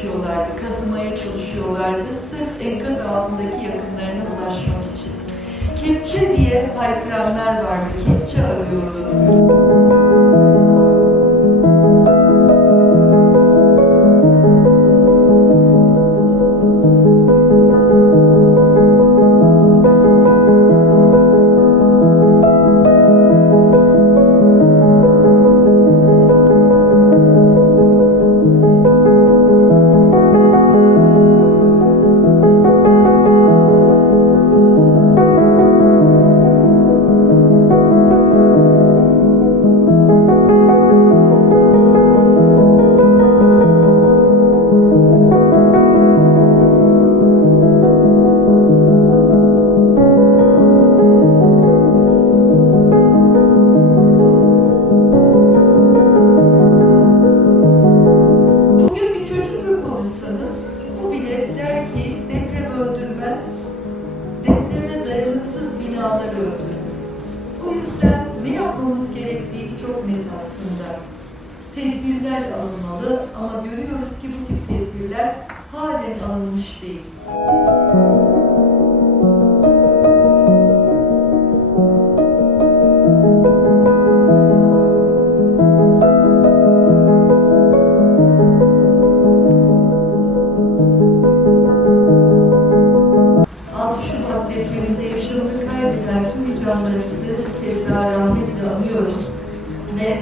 çalışıyorlardı, kazımaya çalışıyorlardı sırf enkaz altındaki yakınlarına ulaşmak için. Kepçe diye haykıranlar vardı, kepçe arıyordu. Binalar öldürür. O yüzden ne yapmamız gerektiği çok net aslında. Tedbirler alınmalı ama görüyoruz ki bu tip tedbirler halen alınmış değil. Canlarımızı bir kez daha rahmetle anıyorum. Ve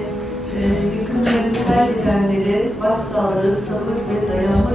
e, yakınlarını kaybedenlere başsağlığı, sabır ve dayanma